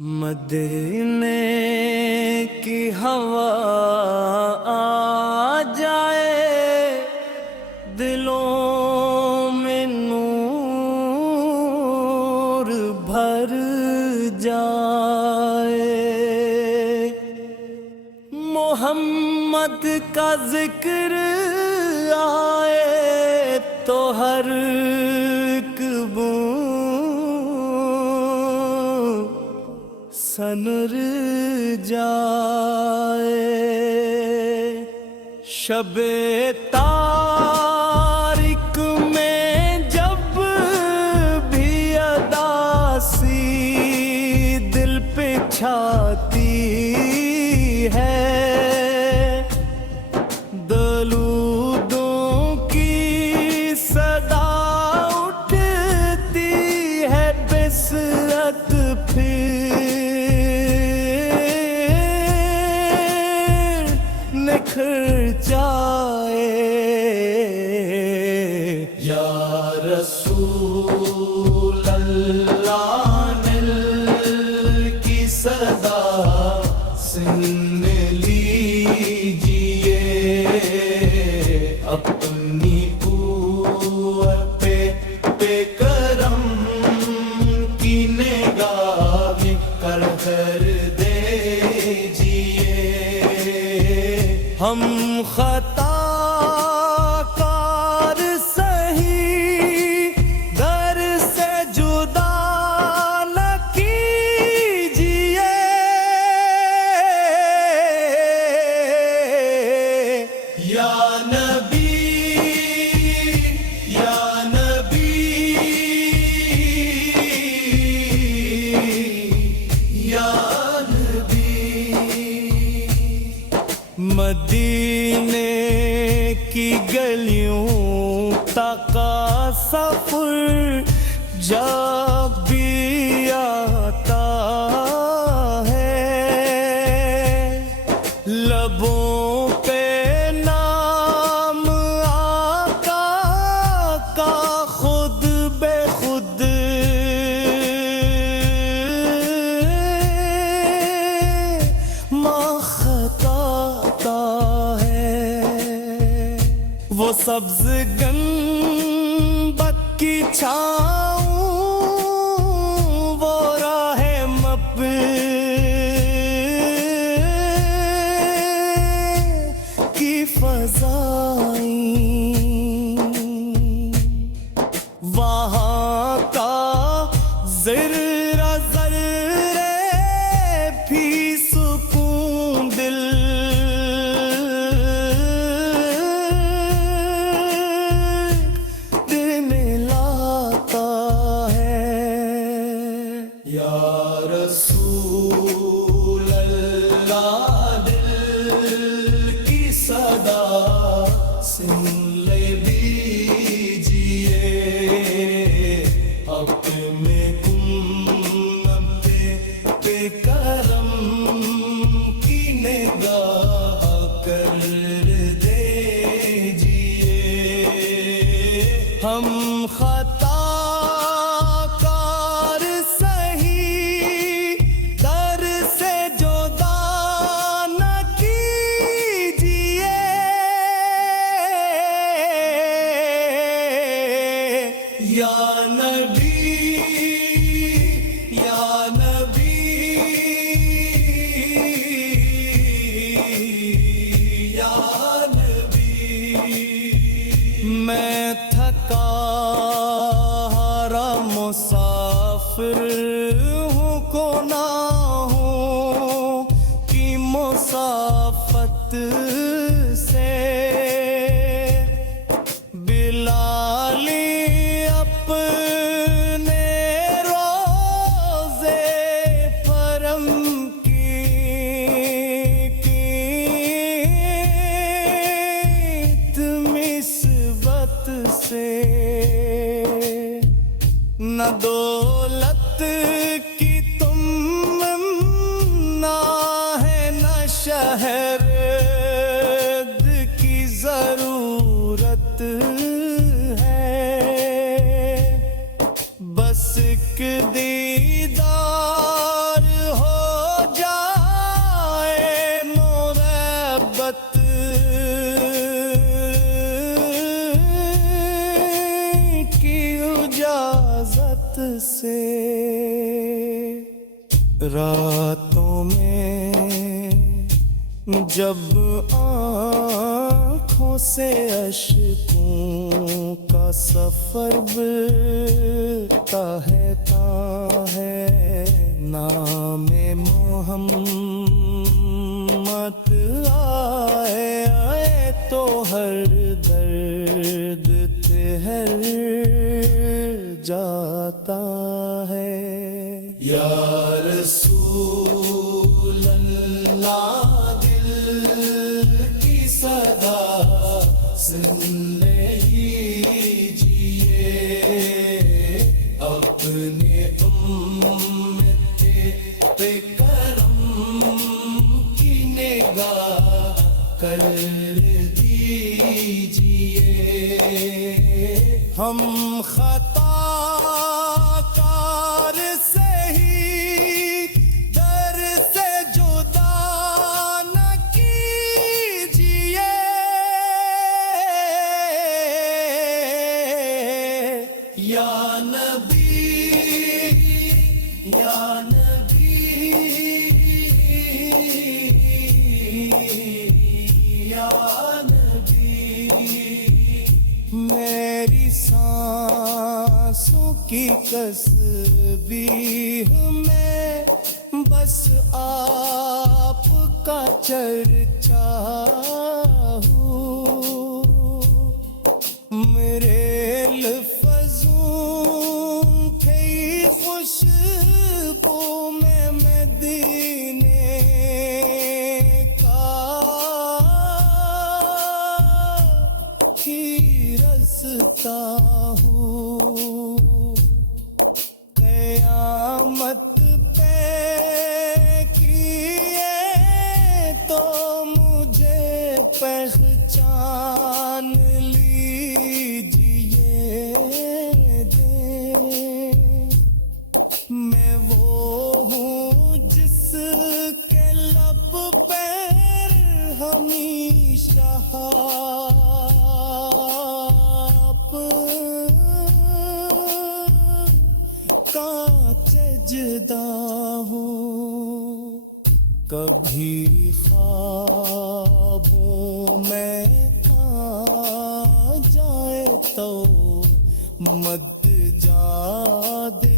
مدینے کی ہوا آ جائے دلوں میں نور بھر جائے، محمد کا ذکر آئے تو ہر ایک بوند سنر جائے، شب تاریک میں جب بھی اداسی دل پہ چھاتی ہے، درودوں کی صدا اٹھتی ہے بصرت پھر نکھر جائے، یا رسول اللہ دل کی صدا سن لیجئے، اپنی قوت پہ کرم کی نگاہ کر دیجئے، ہم خطا کار سہی در سے جدا نہ کیجئے، یا نبی یا نبی یا نبی، مدینے کی گلیوں تک سفر جب بھی آتا ہے، لبوں پہ نام آقا کا خود بے خود ماخطاتا ہے، وہ سبز گنبد کی چھاؤں، وہ راہ مپ کی فضائیں، وہاں کا ذرہ ذرے بھی سکون دل دینے لاتا ہے، یا رسول اللہ دل کی صدا سن لیجئے، اپنے پہ کرم کی نگاہ کر دیجئے، ہم خطا کار سہی در سے جدا نہ کیجئے، یا نبی یا نبی یا نبی، میں تھکا ہارا مسافر ہوں کو نہ ہوں کی مسافت سے، بلالی اپنے روزے پرم کی نسبت سے، نہ دولت کی تم نہ ہے نہ شہر کی ضرورت ہے، بس ایک دیدار راتوں میں جب آنکھوں سے اشکوں کا سفر برتا ہے کہاں ہے نام محمد آئے آئے تو ہر درد تہر جاتا ہے یا رسول اللہ دل کی صدا سن لیجیے اپنے امت پہ کرم کی نگاہ کر دیجیے ہم خطا کار سے ہی در سے جدا نہ کیجیے یا نبی یا نبی یا نبی میری سانسوں کی تسبیح میں بس آپ کا چرچا ہوں میرے لفظوں کی خوشبو میں مدینے کا ہی رستا ہوں قیامت پہ کیے تو مجھے پہچان لیجیے میں وہ ہوں جس کے لب پہ ہمیشہ آپ کا سجدہ ہوں کبھی خوابوں میں آ جائے تو مد جا دے